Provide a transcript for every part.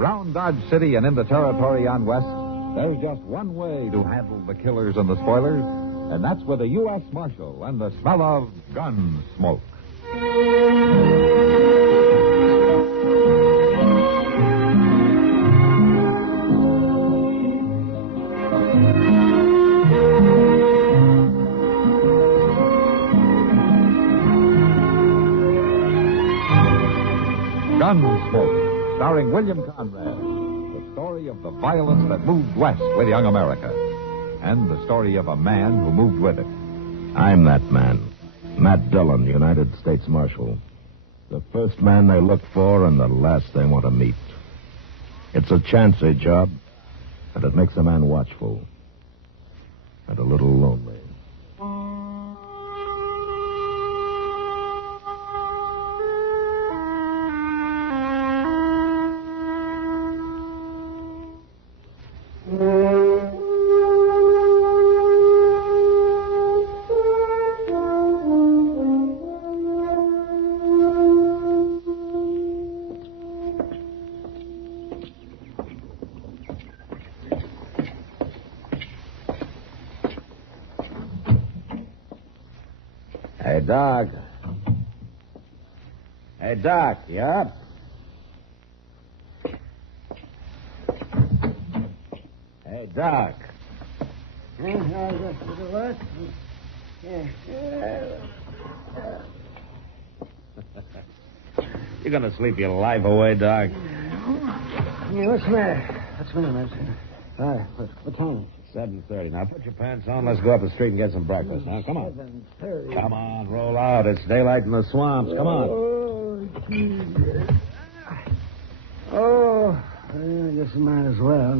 Around Dodge City and in the territory on West, there's just one way to handle the killers and the spoilers, and that's with a U.S. Marshal and the smell of Gunsmoke. Gunsmoke, starring William Conrad. The story of the violence that moved west with young America. And the story of a man who moved with it. I'm that man. Matt Dillon, United States Marshal. The first man they look for and the last they want to meet. It's a chancy job, and it makes a man watchful. And a little lonely. Hey, Doc. Hey, Doc, you up? Hey, Doc. What? You gonna sleep your life away, Doc? Yeah, what's the matter? What's the matter, Master? All right, what time? 7:30. Now, put your pants on. Let's go up the street and get some breakfast. Now, come on. 7:30. Come on, roll out. It's daylight in the swamps. Come on. Oh, geez. Oh, well, I guess I might as well.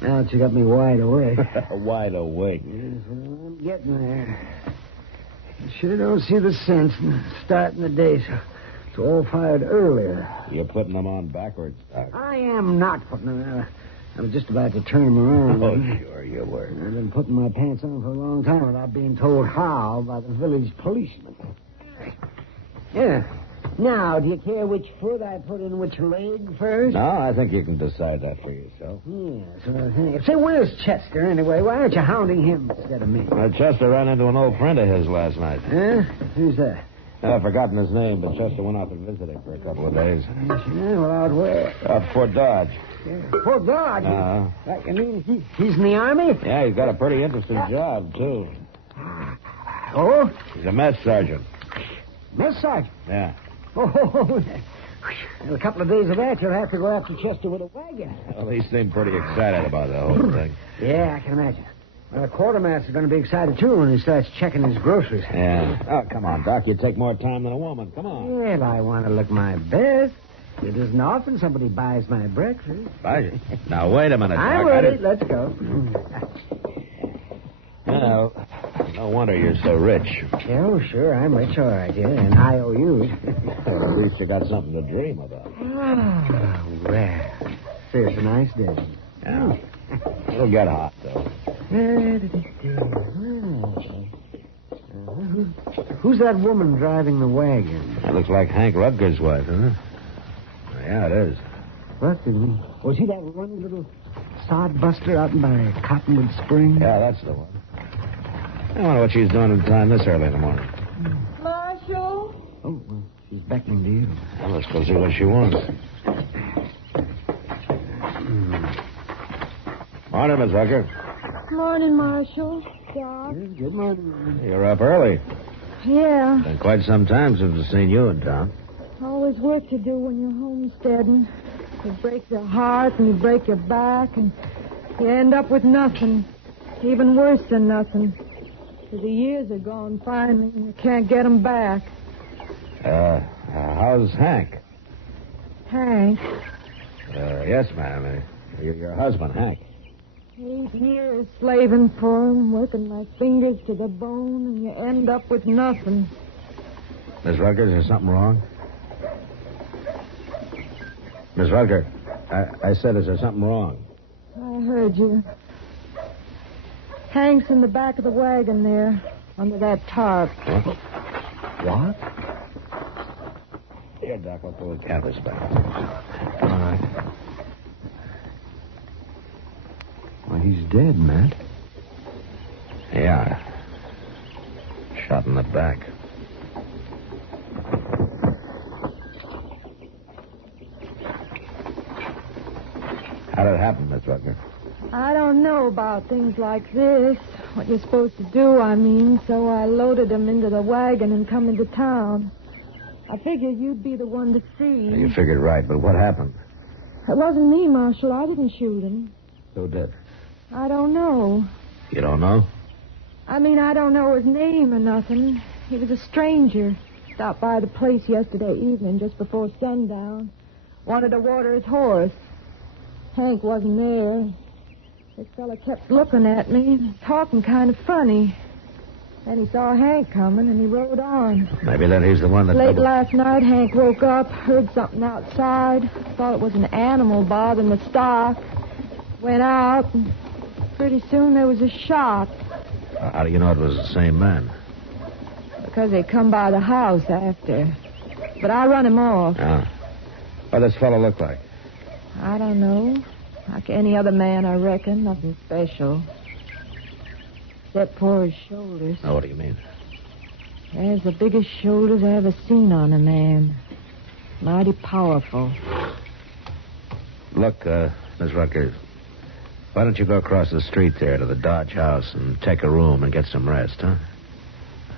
Now that you got me wide awake. Wide awake. Yes, well, I'm getting there. You sure don't see the sense in starting the day so all fired earlier. You're putting them on backwards, Doc. I am not putting them there. I was just about to turn them around. Oh, sure you were. I've been putting my pants on for a long time without being told how by the village policeman. Yeah. Now, do you care which foot I put in which leg first? No, I think you can decide that for yourself. Yeah, so I think. Say, where's Chester anyway? Why aren't you hounding him instead of me? Chester ran into an old friend of his last night. Huh? Who's that? I've forgotten his name, but Chester went out to visit him for a couple of days. Yeah, well, out where? Out Fort Dodge. Yeah. Fort Dodge? I mean, he's in the Army? Yeah, he's got a pretty interesting job, too. Oh? He's a mess sergeant. Mess sergeant? Yeah. Oh, in a couple of days of that, you'll have to go after Chester with a wagon. Well, he seemed pretty excited about the whole thing. Yeah, I can imagine. Well, the quartermaster's going to be excited, too, when he starts checking his groceries. Yeah. Oh, come on, Doc. You take more time than a woman. Come on. Well, I want to look my best. It isn't often somebody buys my breakfast. Buys it? Now, wait a minute, Doc. I'm ready. Let's go. Well, no wonder you're so rich. Yeah, oh, sure, I'm rich, all right, yeah, and IOUs. Well, at least you got something to dream about. Ah, well, it's a nice day. Yeah. It'll get hot, though. Who's that woman driving the wagon? That looks like Hank Rutger's wife, huh? Yeah, it is. Rutger? Was he that one little sodbuster out by Cottonwood Springs? Yeah, that's the one. I wonder what she's doing in time this early in the morning. Marshal? Oh, well, she's beckoning to you. Well, let's go see what she wants. Morning, Miss Rucker. Morning, Marshal. Doc. Good morning. You're up early. Yeah. Been quite some time since I've seen you in town. Always work to do when you're homesteading. You break your heart and you break your back and you end up with nothing. Even worse than nothing. Because the years are gone finally and you can't get them back. How's Hank? Hank? Yes, ma'am. Your husband, Hank. 8 years slaving for him, working my fingers to the bone, and you end up with nothing. Miss Rucker, is there something wrong? Miss Rucker, I said, is there something wrong? I heard you. Hank's in the back of the wagon there, under that tarp. What? Here, Doc, I'll pull the canvas back. All right. dead, Matt. Yeah. Shot in the back. How did it happen, Miss Rutger? I don't know about things like this. What you're supposed to do, I mean. So I loaded him into the wagon and come into town. I figured you'd be the one to see. You figured right, but what happened? It wasn't me, Marshal. I didn't shoot him. Who did? I don't know. You don't know? I mean, I don't know his name or nothing. He was a stranger. Stopped by the place yesterday evening just before sundown. Wanted to water his horse. Hank wasn't there. This fella kept looking at me, talking kind of funny. Then he saw Hank coming, and he rode on. Maybe then he's the one that... Late last night, Hank woke up, heard something outside, thought it was an animal bothering the stock. Went out, and pretty soon there was a shot. How do you know it was the same man? Because they come by the house after. But I run him off. Oh. What does this fellow look like? I don't know. Like any other man, I reckon. Nothing special. Except for his shoulders. Oh, what do you mean? There's the biggest shoulders I ever seen on a man. Mighty powerful. Look, Miss Rutgers, why don't you go across the street there to the Dodge house and take a room and get some rest, huh?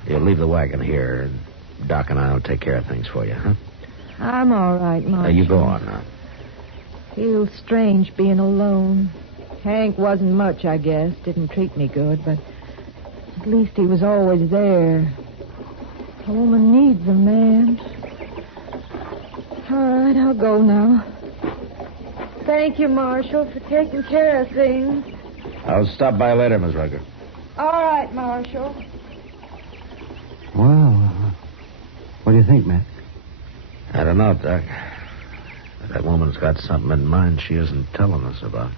You'll leave the wagon here, and Doc and I will take care of things for you, huh? I'm all right, Marshal. You go on now. Feels strange being alone. Hank wasn't much, I guess. Didn't treat me good, but at least he was always there. A woman needs a man. All right, I'll go now. Thank you, Marshal, for taking care of things. I'll stop by later, Miss Rutger. All right, Marshal. Well, what do you think, Matt? I don't know, Doc. That woman's got something in mind she isn't telling us about.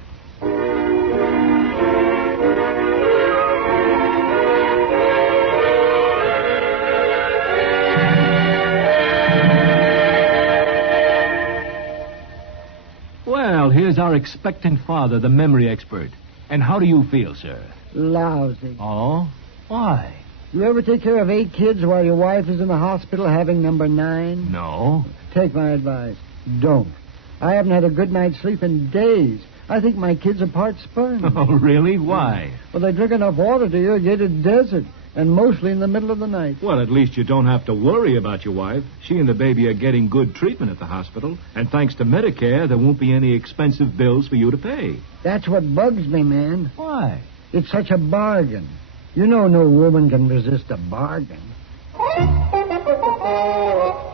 Well, here's our expectant father, the memory expert. And how do you feel, sir? Lousy. Oh? Why? You ever take care of 8 kids while your wife is in the hospital having number 9? No. Take my advice. Don't. I haven't had a good night's sleep in days. I think my kids are part sperm. Oh, really? Why? Well, they drink enough water to irrigate a desert, and mostly in the middle of the night. Well, at least you don't have to worry about your wife. She and the baby are getting good treatment at the hospital. And thanks to Medicare, there won't be any expensive bills for you to pay. That's what bugs me, man. Why? It's such a bargain. You know no woman can resist a bargain.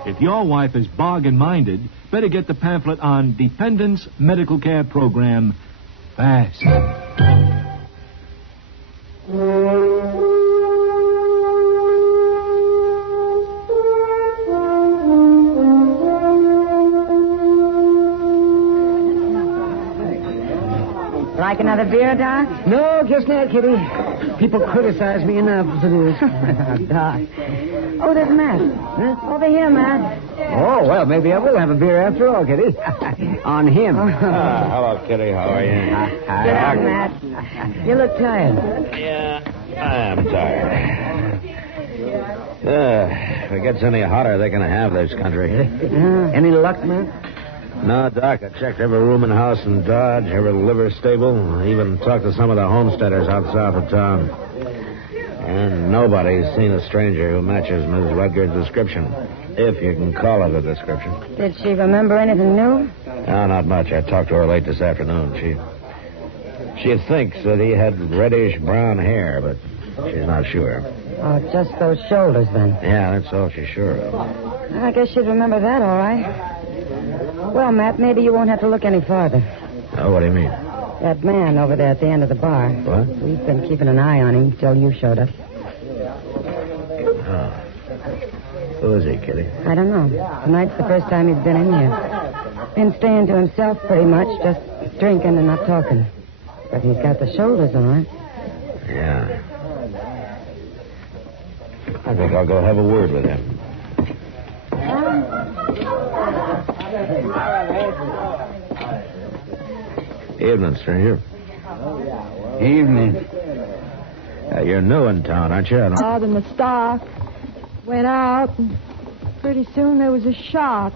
If your wife is bargain-minded, better get the pamphlet on Dependents Medical Care Program fast. Like another beer, Doc? No, just not, Kitty. People criticize me enough as it is. Doc. Oh, there's Matt. Huh? Over here, Matt. Oh, well, maybe I will have a beer after all, Kitty. On him. Hello, Kitty. How are you? Sit down, Matt. You look tired. Yeah, I am tired. If it gets any hotter, they're going to have this country. Any luck, man? No, Doc, I checked every rooming house in Dodge, every liver stable, even talked to some of the homesteaders out south of town. And nobody's seen a stranger who matches Mrs. Rutgers' description, if you can call it a description. Did she remember anything new? No, not much. I talked to her late this afternoon. She thinks that he had reddish brown hair, but she's not sure. Oh, just those shoulders, then. Yeah, that's all she's sure of. I guess she'd remember that, all right. Well, Matt, maybe you won't have to look any farther. Oh, what do you mean? That man over there at the end of the bar. What? We've been keeping an eye on him till you showed up. Oh. Who is he, Kitty? I don't know. Tonight's the first time he's been in here. Been staying to himself pretty much, just drinking and not talking. But he's got the shoulders all right. Yeah. I think I'll go have a word with him. Evening, stranger. Evening. You're new in town, aren't you? Out in the stock. Went out, and pretty soon there was a shot.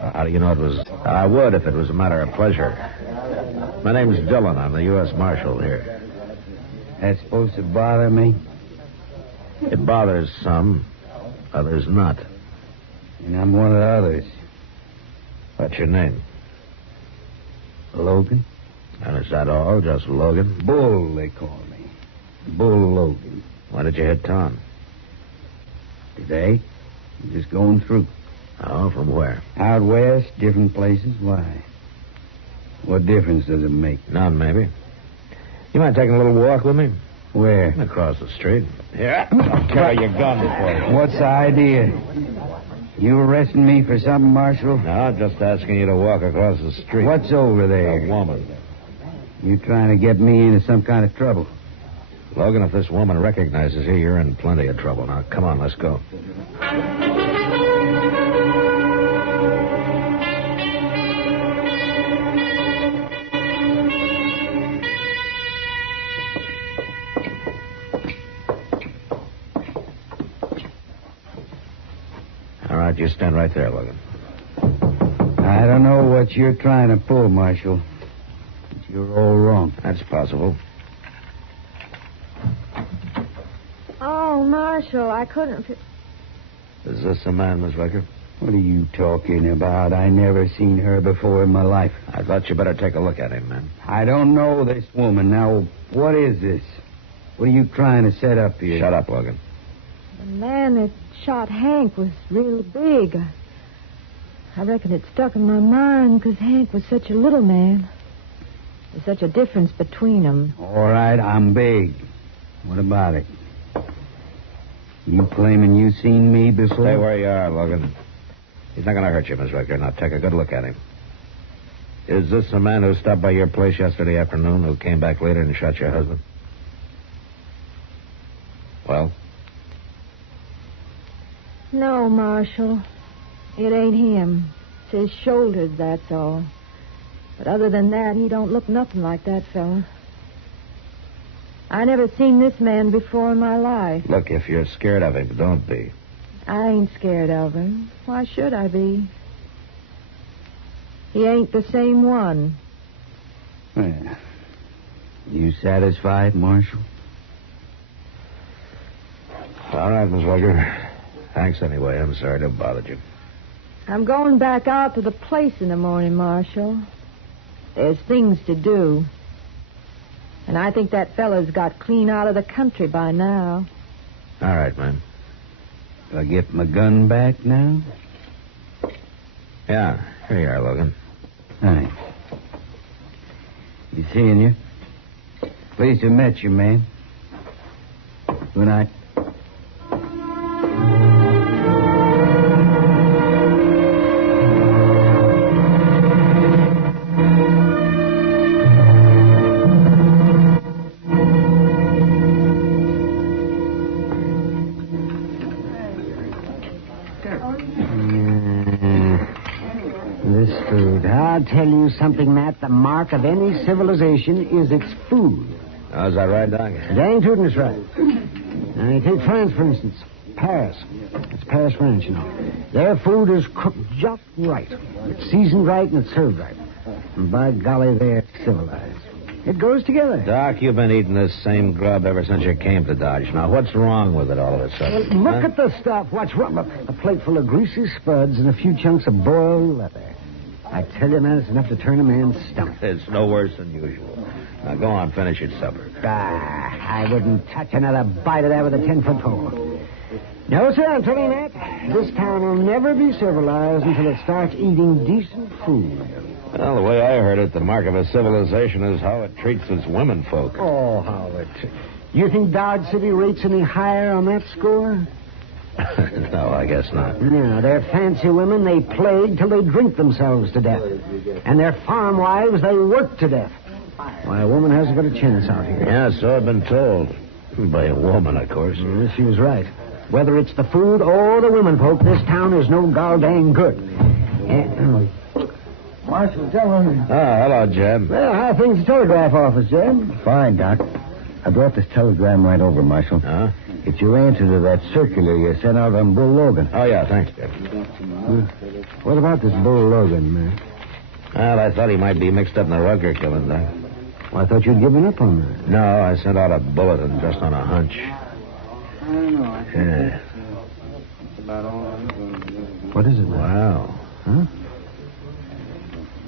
How do you know it was? I would if it was a matter of pleasure. My name's Dillon. I'm the U.S. Marshal here. That's supposed to bother me? It bothers some, others not. And I'm one of the others. What's your name? Logan? And is that all? Just Logan? Bull, they call me. Bull Logan. When did you hit town? Today? I'm just going through. Oh, from where? Out west, different places. Why? What difference does it make? None, maybe. You mind taking a little walk with me? Where? Across the street. Yeah. Don't carry your gun before you. What's the idea? You arresting me for something, Marshal? No, just asking you to walk across the street. What's over there? A woman. You trying to get me into some kind of trouble? Logan, if this woman recognizes you, you're in plenty of trouble. Now, come on, let's go. All right, you stand right there, Logan. I don't know what you're trying to pull, Marshal. But you're all wrong. That's possible. Oh, Marshal, I couldn't... Is this the man, Miss Riker? What are you talking about? I never seen her before in my life. I thought you better take a look at him, man. I don't know this woman. Now, what is this? What are you trying to set up here? Shut up, Logan. The man that shot Hank was real big. I reckon it stuck in my mind because Hank was such a little man. There's such a difference between them. All right, I'm big. What about it? You claiming you seen me before? Stay where you are, Logan. He's not going to hurt you, Miss Riker. Now, take a good look at him. Is this the man who stopped by your place yesterday afternoon who came back later and shot your husband? Well? No, Marshal. It ain't him. It's his shoulders, that's all. But other than that, he don't look nothing like that fella. I never seen this man before in my life. Look, if you're scared of him, don't be. I ain't scared of him. Why should I be? He ain't the same one. Well, you satisfied, Marshal? All right, Miss Riker. Thanks anyway. I'm sorry to have bothered you. I'm going back out to the place in the morning, Marshal. There's things to do. And I think that fella's got clean out of the country by now. All right, man. Do I get my gun back now? Yeah, here you are, Logan. Thanks. Be seeing you. Pleased to have met you, man. Good night. I'll tell you something, Matt. The mark of any civilization is its food. Oh, is that right, Doc? Dang tootin' is right. Now, you take France, for instance. Paris. It's Paris, France, you know. Their food is cooked just right. It's seasoned right and it's served right. And by golly, they're civilized. It goes together. Doc, you've been eating this same grub ever since you came to Dodge. Now, what's wrong with it all of a sudden? Well, look at the stuff. What's wrong? Look, a plate full of greasy spuds and a few chunks of boiled leather. I tell you, man, it's enough to turn a man's stomach. It's no worse than usual. Now, go on, finish your supper. I wouldn't touch another bite of that with a 10-foot pole. No, sir, I'm telling you that. This town will never be civilized until it starts eating decent food. Well, the way I heard it, the mark of a civilization is how it treats its women folk. Oh, Howard. You think Dodge City rates any higher on that score? No, I guess not. No, they're fancy women. They plague till they drink themselves to death. And their farm wives, they work to death. Why, a woman hasn't got a chance out here. Yeah, so I've been told. By a woman, of course. Yes, she was right. Whether it's the food or the women folk, this town is no goddamn good. Marshal Dillon. Oh, hello, Jeb. Well, how are things at the telegraph office, Jeb? Fine, Doc. I brought this telegram right over, Marshal. Huh? It's your answer to that circular you sent out on Bull Logan. Oh, yeah, thanks, Jeb. What about this Bull Logan, man? Well, I thought he might be mixed up in the Rutger killing, Doc. Well, I thought you'd given up on that. No, I sent out a bulletin just on a hunch. Yeah. What is it, Wow. Huh?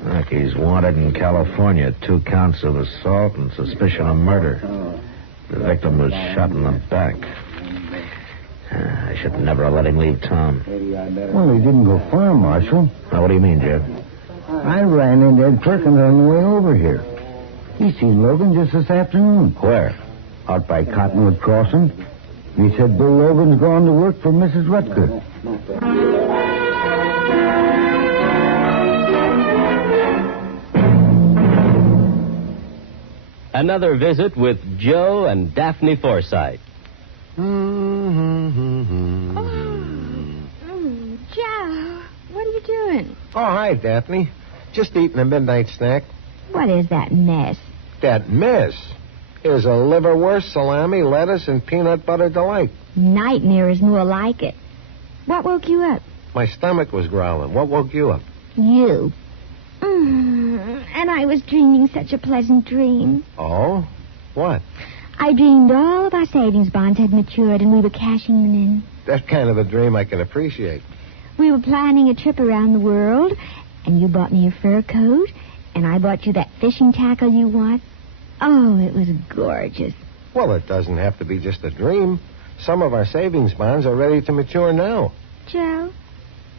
Look, he's wanted in California. 2 counts of assault and suspicion of murder. The victim was shot in the back. I should never have let him leave town. Well, he didn't go far, Marshal. Now, what do you mean, Jeb? I ran into Ed Perkins on the way over here. He seen Logan just this afternoon. Where? Out by Cottonwood Crossing. He said Bull Logan's gone to work for Mrs. Rutger. Another visit with Joe and Daphne Forsythe. Joe, what are you doing? Oh, hi, Daphne. Just eating a midnight snack. What is that mess? That mess is a liverwurst, salami, lettuce, and peanut butter delight. Nightmare is more like it. What woke you up? My stomach was growling. What woke you up? You. And I was dreaming such a pleasant dream. Oh? What? I dreamed all of our savings bonds had matured and we were cashing them in. That kind of a dream I can appreciate. We were planning a trip around the world, and you bought me a fur coat, and I bought you that fishing tackle you want. Oh, it was gorgeous. Well, it doesn't have to be just a dream. Some of our savings bonds are ready to mature now. Joe,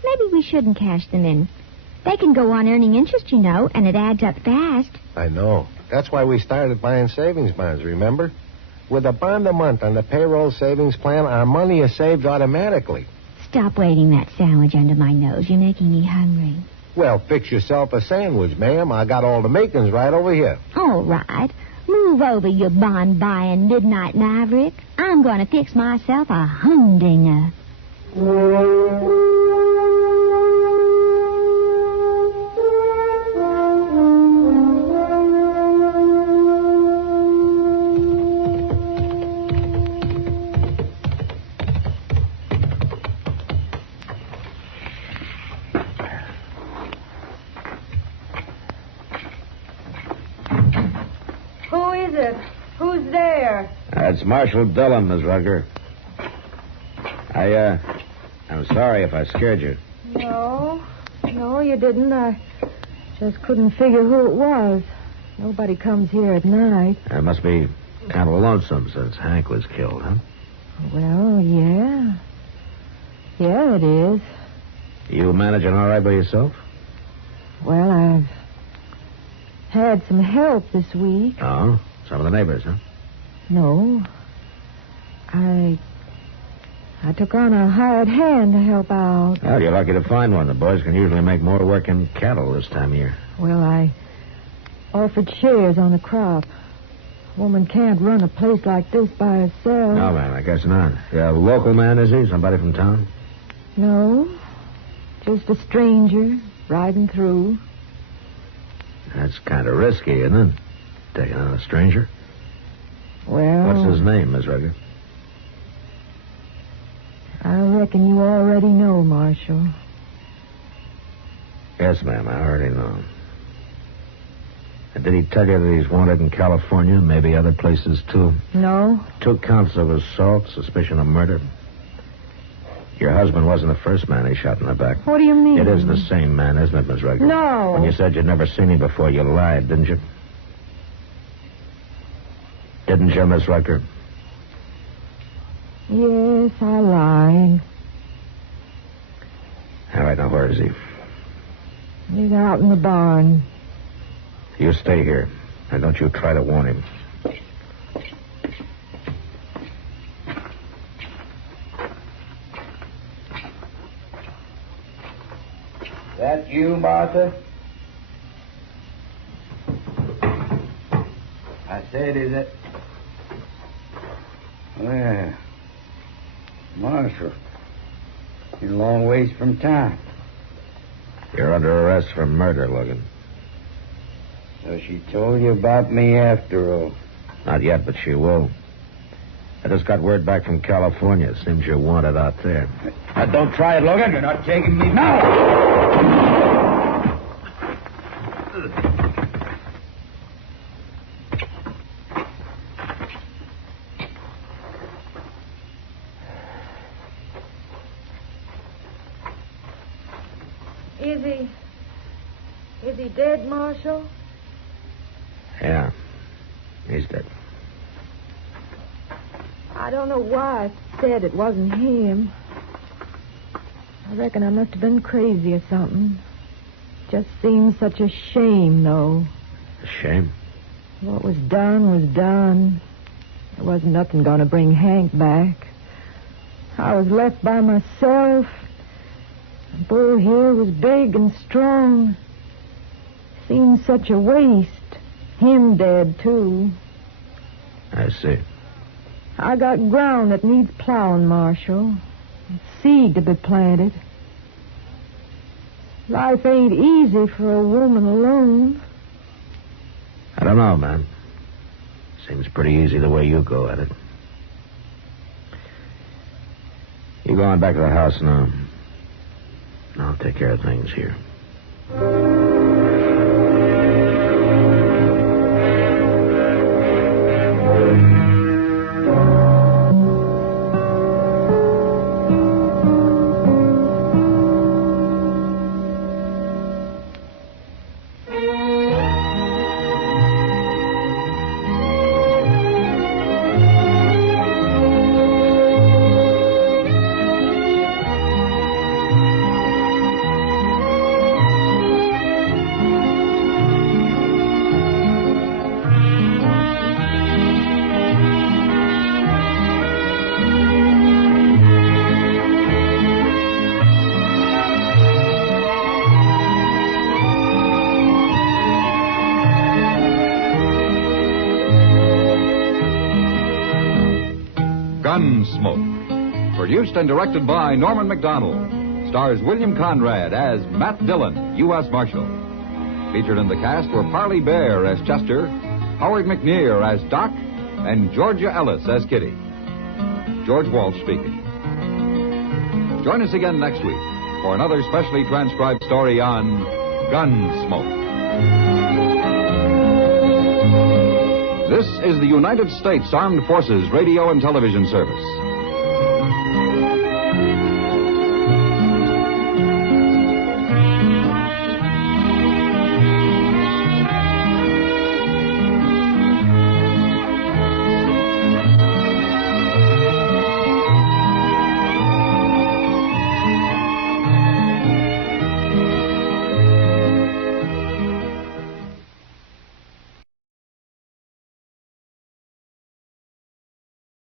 maybe we shouldn't cash them in. They can go on earning interest, you know, and it adds up fast. I know. That's why we started buying savings bonds, remember? With a bond a month on the payroll savings plan, our money is saved automatically. Stop waiting that sandwich under my nose. You're making me hungry. Well, fix yourself a sandwich, ma'am. I got all the makings right over here. All right. Move over, you bond-buying midnight maverick. I'm going to fix myself a humdinger. Who is it? Who's there? It's Marshal Dillon, Miss Rutger. I'm sorry if I scared you. No, you didn't. I just couldn't figure who it was. Nobody comes here at night. It must be kind of lonesome since Hank was killed, huh? Well, yeah. Yeah, it is. You managing all right by yourself? Well, I've had some help this week. Oh, some of the neighbors, huh? No. I took on a hired hand to help out. Well, you're lucky to find one. The boys can usually make more work in cattle this time of year. Well, I offered shares on the crop. A woman can't run a place like this by herself. No, man, I guess not. A local man, is he? Somebody from town? No. Just a stranger riding through. That's kind of risky, isn't it? Taking on a stranger. Well... What's his name, Miss Rutger? I reckon you already know, Marshal. Yes, ma'am, I already know. And did he tell you that he's wanted in California, maybe other places, too? No. 2 counts of assault, suspicion of murder. Your husband wasn't the first man he shot in the back. What do you mean? It is the same man, isn't it, Miss Rutger? No. When you said you'd never seen him before, you lied, didn't you? Didn't you, Miss Rutger? Yes, I lied. All right, now, where is he? He's out in the barn. You stay here, and don't you try to warn him. That you, Martha? I said, is it? Well, Marshal, you're a long ways from town. You're under arrest for murder, Logan. So she told you about me after all. Not yet, but she will. I just got word back from California. Seems you're wanted out there. Now, don't try it, Logan. You're not taking me now. Is he dead, Marshal? Yeah, he's dead. I don't know why I said it wasn't him. I reckon I must have been crazy or something. Just seemed such a shame, though. A shame? What was done was done. There wasn't nothing going to bring Hank back. I was left by myself. The bull here was big and strong. Seemed such a waste. Him dead, too. I see. I got ground that needs plowing, Marshal. Seed to be planted. Life ain't easy for a woman alone. I don't know, man. Seems pretty easy the way you go at it. You go on back to the house now. I'll take care of things here. Gunsmoke, produced and directed by Norman Macdonnell, stars William Conrad as Matt Dillon, U.S. Marshal. Featured in the cast were Parley Bear as Chester, Howard McNear as Doc, and Georgia Ellis as Kitty. George Walsh speaking. Join us again next week for another specially transcribed story on Gunsmoke. This is the United States Armed Forces Radio and Television Service.